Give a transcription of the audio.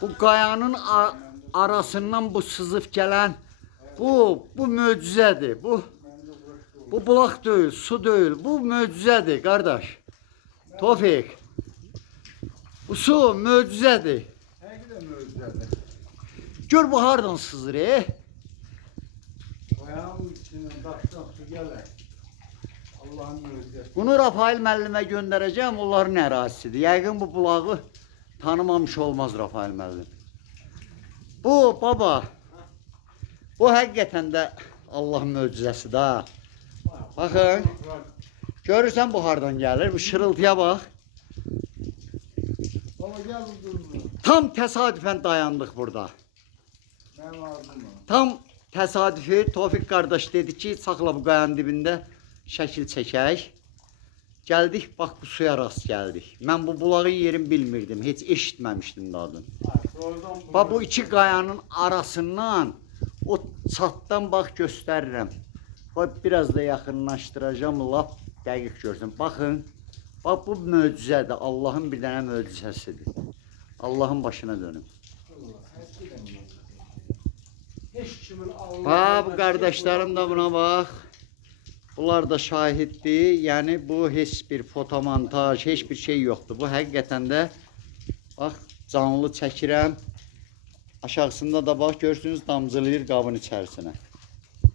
Bu qayanın arasından bu sızıp gelen bu bu möcüzədir. Bu bu bulaq deyil, su deyil. Bu möcüzədir qardaş. Tofik. Bu su möcüzədir. Həqiqətən möcüzədir. Gör bu hardan sızır, e? Ayağımın içindən daşdan su gələr. Allahın möcüzəsi. Bunu Rafael müəllimə göndərəcəm, onların ərazisidir. Yəqin bu bulağı tanımamış olmaz Rafael müəllim. Bu baba, bu həqiqətən də Allah möcüzəsi də. Baxın. Görürsən bu hardan gəlir? Bu şırıltıya bax. Tam təsadüfən dayandıq burada. Tam təsadüfi Tofiq qardaş dedi ki, saxla bu qayanın dibində şəkil çəkək. Gəldik, bax bu suya rast gəldik. Mən bu bulağın yerini bilmirdim, heç eşitməmişdim dadını. Bax bu iki qayanın arasından o çatdan bax göstərirəm. Bax biraz da yaxınlaşdıracağam, lap dəqiq görsün. Baxın. Bax bu möcüzədir. Allahın bir dənə möcüzəsidir. Allahın başına dönüm. Ha bu qardaşlarım da buna bax. Bunlar da şahiddir. Yəni bu heç bir fotomontaj, heç bir şey yoxdur. Bu həqiqətən də bax canlı çəkirəm. Aşağısında da bax görürsünüz damcılayır qabın içərisinə.